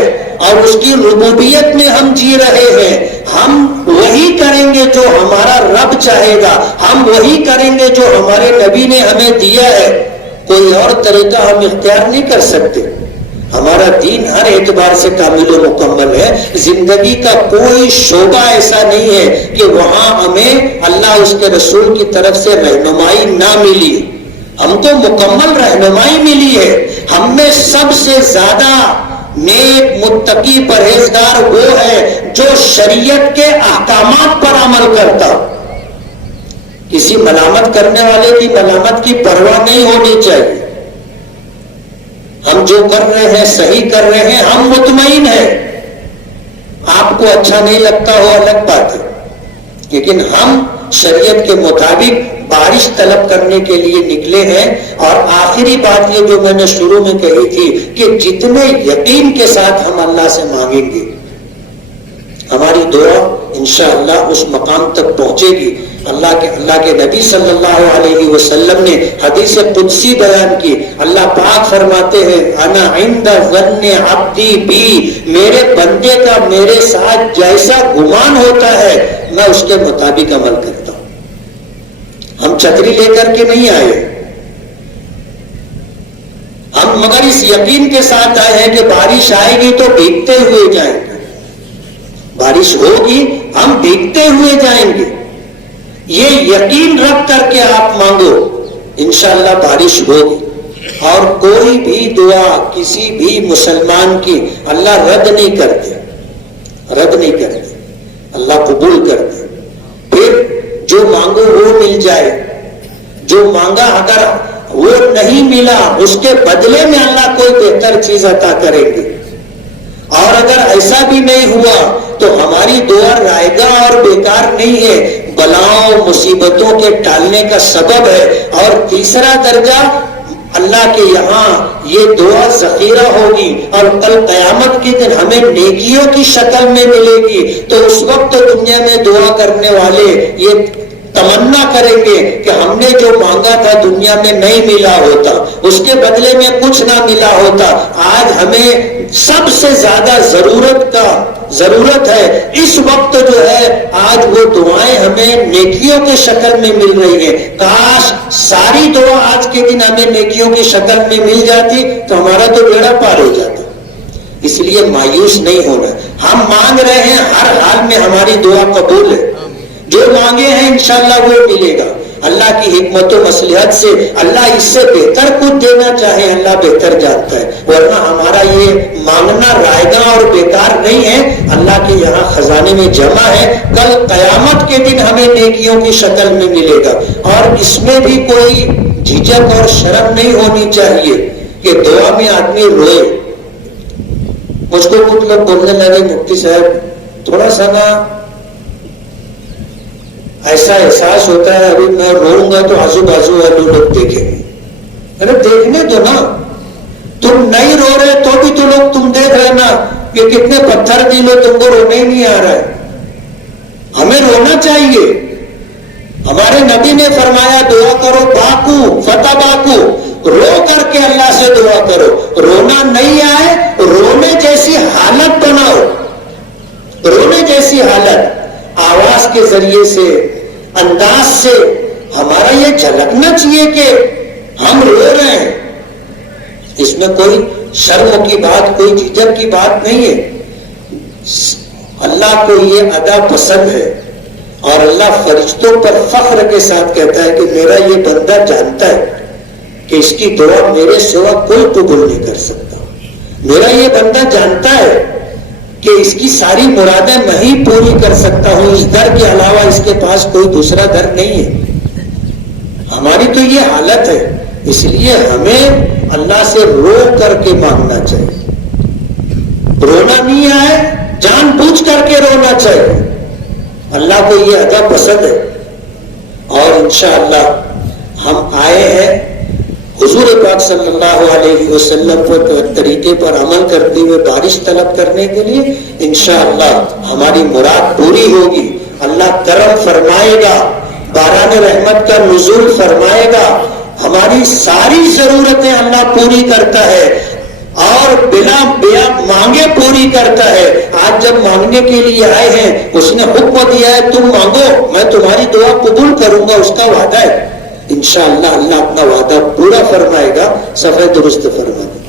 اور اس کی ربوبیت میں ہم جی رہے ہیں. ہم وہی کریں گے جو ہمارا رب چاہے گا، ہم وہی کریں گے جو ہمارے نبی نے ہمیں دیا ہے. کوئی اور طریقہ ہم اختیار نہیں کر سکتے. ہمارا دین ہر اعتبار سے کامل و مکمل ہے. زندگی کا کوئی شعبہ ایسا نہیں ہے کہ وہاں ہمیں اللہ اس کے رسول کی طرف سے رہنمائی نہ ملی. ہم کو مکمل رہنمائی ملی ہے. ہم میں سب سے زیادہ نیک متقی پرہیزگار وہ ہے جو شریعت کے احکامات پر عمل کرتا. کسی ملامت کرنے والے کی ملامت کی پرواہ نہیں ہونی چاہیے. ہم جو کر رہے ہیں صحیح کر رہے ہیں، ہم مطمئن ہیں. آپ کو اچھا نہیں لگتا ہو الگ بات ہے، لیکن ہم شریعت کے مطابق بارش طلب کرنے کے لیے نکلے ہیں. اور آخری بات یہ جو میں نے شروع میں کہی تھی کہ جتنے یقین کے ساتھ ہم اللہ سے مانگیں گے ہماری دعا انشاءاللہ اس مقام تک پہنچے گی. اللہ کے نبی صلی اللہ علیہ وسلم نے حدیث قدسی بیان کی. اللہ پاک فرماتے ہیں انا عند ظن عبدی بی، میرے بندے کا میرے ساتھ جیسا گمان ہوتا ہے میں اس کے مطابق عمل کرتا ہوں. ہم چھتری لے کر کے نہیں آئے، ہم مگر اس یقین کے ساتھ آئے ہیں کہ بارش آئے گی تو بھیگتے ہوئے جائیں گے. بارش ہوگی ہم بھیگتے ہوئے جائیں گے. یہ یقین رکھ کر کے آپ مانگو، انشاءاللہ بارش ہوگی. اور کوئی بھی دعا کسی بھی مسلمان کی اللہ رد نہیں کرتے، رد نہیں کرتے، اللہ قبول کرتے. پھر جو مانگو وہ مل جائے. جو مانگا اگر وہ نہیں ملا اس کے بدلے میں اللہ کوئی بہتر چیز عطا کریں گے. اور اگر ایسا بھی نہیں ہوا تو ہماری دعا رائگاں اور بیکار نہیں ہے، بلاؤں مصیبتوں کے ٹالنے کا سبب ہے. اور تیسرا درجہ اللہ کے یہاں یہ دعا ذخیرہ ہوگی اور کل قیامت کے دن ہمیں نیکیوں کی شکل میں ملے گی. تو اس وقت دنیا میں دعا کرنے والے یہ تمنا کریں گے کہ ہم نے جو مانگا تھا دنیا میں نہیں ملا ہوتا، اس کے بدلے میں کچھ نہ ملا ہوتا. آج ہمیں سب سے زیادہ ضرورت ہے اس وقت جو ہے آج وہ دعائیں ہمیں نیکیوں کے شکل میں مل رہی ہیں. کاش ساری دعا آج کے دن ہمیں نیکیوں کی شکل میں مل جاتی تو ہمارا تو بیڑا پار ہو جاتا. اس لیے مایوس نہیں ہونا. ہم مانگ رہے ہیں، ہر حال میں ہماری دعا قبول ہے. جو مانگے ہیں انشاءاللہ وہ ملے گا. اللہ کی حکمت و مصلحت سے اللہ اس سے بہتر کچھ دینا چاہے اللہ بہتر جانتا ہے. ورنہ ہمارا یہ مانگنا رائگاں اور بیکار نہیں ہے، اللہ کے یہاں خزانے میں جمع ہے. کل قیامت کے دن ہمیں نیکیوں کی شکل میں ملے گا. اور اس میں بھی کوئی جھجک اور شرم نہیں ہونی چاہیے کہ دعا میں آدمی روئے. مجھ کو کچھ لوگ بولنے لگے مفتی صاحب تھوڑا سا نا ایسا احساس ہوتا ہے ابھی میں روؤں گا تو آزو بازو والے لوگ دیکھیں گے. ارے دیکھنے دو نا، تم نہیں رو رہے تو بھی تو لوگ تم دیکھ رہے نا کہ کتنے پتھر دلو تم کو رونے ہی نہیں آ رہا ہے. ہمیں رونا چاہیے. ہمارے نبی نے فرمایا دعا کرو باکو فتح باکو، رو کر کے اللہ سے دعا کرو. رونا نہیں آئے رونے جیسی حالت بناؤ. رونے جیسی حالت آواز کے ذریعے سے، انداز سے ہمارا یہ جھلکنا چاہیے کہ ہم رو رہے ہیں. اس میں کوئی شرم کی بات، کوئی جھجک کی بات نہیں ہے. اللہ کو یہ ادا پسند ہے اور اللہ فرشتوں پر فخر کے ساتھ کہتا ہے کہ میرا یہ بندہ جانتا ہے کہ اس کی دعا میرے سوا کوئی قبول نہیں کر سکتا. میرا یہ بندہ جانتا ہے کہ اس کی ساری مرادیں میں ہی پوری کر سکتا ہوں، اس در کے علاوہ اس کے پاس کوئی دوسرا در نہیں ہے. ہماری تو یہ حالت ہے. اس لیے ہمیں اللہ سے رو کر کے مانگنا چاہیے. رونا نہیں آئے، جان بوجھ کر کے رونا چاہیے. اللہ کو یہ ادا پسند ہے. اور انشاءاللہ ہم آئے ہیں حضور پاک صلی اللہ علیہ وسلم کے طریقے پر عمل کرتے ہوئے بارش طلب کرنے کے لیے. انشاءاللہ ہماری مراد پوری ہوگی. اللہ کرم فرمائے گا، باران رحمت کا نزول فرمائے گا. ہماری ساری ضرورتیں اللہ پوری کرتا ہے اور بلا مانگے پوری کرتا ہے. آج جب مانگنے کے لیے آئے ہیں، اس نے حکم دیا ہے تم مانگو، میں تمہاری دعا قبول کروں گا، اس کا وعدہ ہے. انشاءاللہ اللہ اپنا وعدہ پورا فرمائے گا. صفحہ درست فرما دے.